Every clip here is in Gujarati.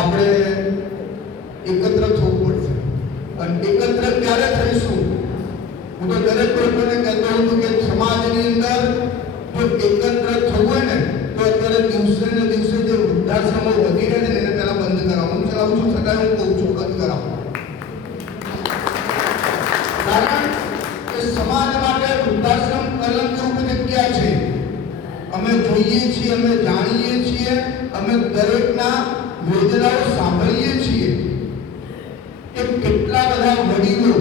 આપણે એકત્ર થવું પડશે. અને એકત્ર ક્યારે થઈશું? હું તો દરેક લોકોને કહેતો હોઉં કે સમાજની અંદર જો એકત્ર થવું હોય ને તો અત્યારે દિવસે ને દિવસે જે વૃદ્ધાશ્રમો વધી રહ્યા છે ને એને પહેલા બંધ કરાવો. હું ચલાવું છું છતાં હું કહું છું બંધ કરાવો. કારણ કે સમાજ માટે વૃદ્ધાશ્રમ કલંકરૂપ જગ્યા છે. અમે જોઈએ છીએ, અમે જાણીએ છીએ, અમે દરેકના વેદનાઓ સાંભળીએ છીએ કે કેટલા બધા વડીલો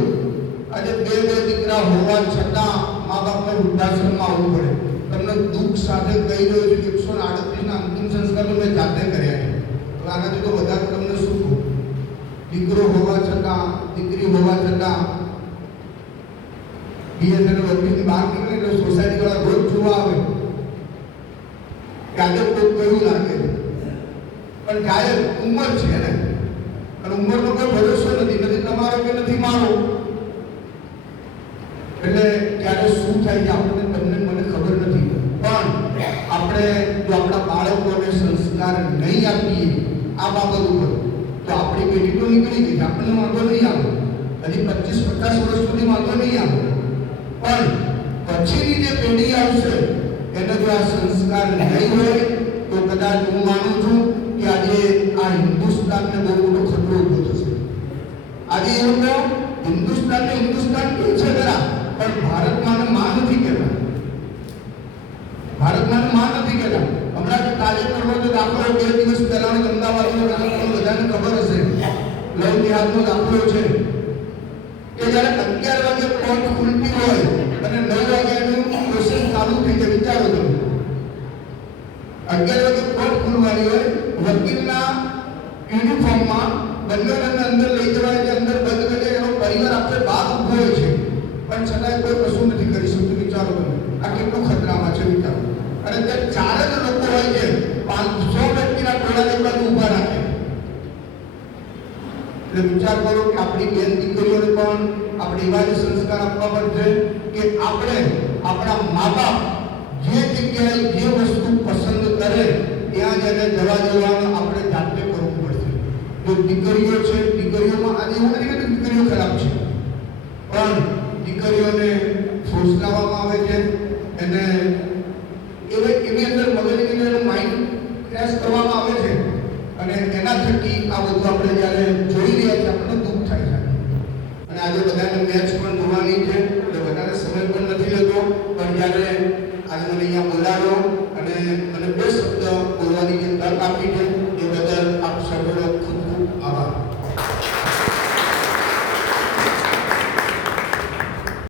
આજે બે દીકરા હોવા છતાં મા બાપને વૃદ્ધાશ્રમમાં આવવું પડે. તમને દુઃખ સાથે કહી રહ્યો છું કે 138ના અંતિમ સંસ્કાર મેં જાતે કર્યા છે. હવે આનાથી તો વધારે તમને શું કહું? દીકરો હોવા છતાં, દીકરી હોવા છતાં બીએસએન ઓફિસની બહાર નીકળે એટલે સોસાયટી વાળા રોજ જોવા આવે કે આજે કોઈ કયું લાગે. પણ જ્યારે ઉંમર છે ને, અને ઉંમરનો કોઈ ભરોસો નથી તમારો કે નથી મારો, એટલે ક્યારે શું થાય છે આપણને તમને મને ખબર નથી. પણ આપણે જો આપણા બાળકોને સંસ્કાર નહીં આપીએ આ બાબત ઉપર તો આપણી પેઢી તો નીકળી ગઈ. આપણને વાંધો નહીં આવે, હજી 25-50 વર્ષ સુધી વાંધો નહીં આવે, પણ પછીની જે પેઢી આવશે એને જો આ સંસ્કાર નહીં હોય તો કદાચ હું માનું છું કે આજે આ હિન્દુસ્તાનને બહુ મોટો ખતરો ઊભો થશે. આજે એ લોકો હિન્દુસ્તાન કહે છે ખરા, પણ ભારતમાં માં નથી કહેતા. ભારતમાં માં નથી કહેતા. હમણાં જે તાજેતરનો જે દાખલો 2 દિવસ પહેલાનો અમદાવાદનો દાખલો બધાને ખબર હશે, લવ નિહાદનો દાખલો છે કે જ્યારે 11 વાગે કોર્ટ ખુલતી હોય અને 9 વાગ્યાનું પ્રોસેસ ચાલુ થઈ જાય. વિચારો તમે, 11 વાગે કોર્ટ ખુલવાની હોય, વકીલના યુનિફોર્મમાં બંને અંદર લઈ જવાય છે, અંદર બંધ કરી એનો પરિવાર આપણે બહાર ઊભો હોય છે, પણ છતાંય કોઈ કશું નથી કરી શકતું. વિચારો તમે આ કેટલું ખતરામાં છે. વિચારો. અને ત્યાં 4 જ લોકો હોય છે, 500 વ્યક્તિના ટોળાને બાજુ ઊભા રાખે. એટલે વિચાર કરો કે આપણી બેન દીકરીઓને પણ આપણે એવા જ સંસ્કાર આપવા પડશે કે આપણે આપણા મા બાપ જે જગ્યાએ જે વસ્તુ પસંદ કરે ત્યાં જઈને જવા દેવાનું આપણે જાતે કરવું પડશે. જો દીકરીઓ છે, દીકરીઓમાં આજે એવું નથી કે દીકરીઓ ખરાબ છે, પણ દીકરીઓને ફોસલાવવામાં આવે છે, એને એની અંદર મગજની અંદર માઇન્ડ ક્રેશ કરવામાં આવે છે, અને એના થકી આ બધું આપણે જ્યારે જોઈ રહ્યા છીએ આપણને દુઃખ થાય છે. અને આજે બધાને મેચ પણ જોવાની છે એટલે વધારે સમય પણ નથી લેતો, પણ જ્યારે આજે મને અહીંયા બોલાવ્યો અને મને 2 શબ્દ બોલવાની જે તક આપી છે એ બદલ આપ સર્વનો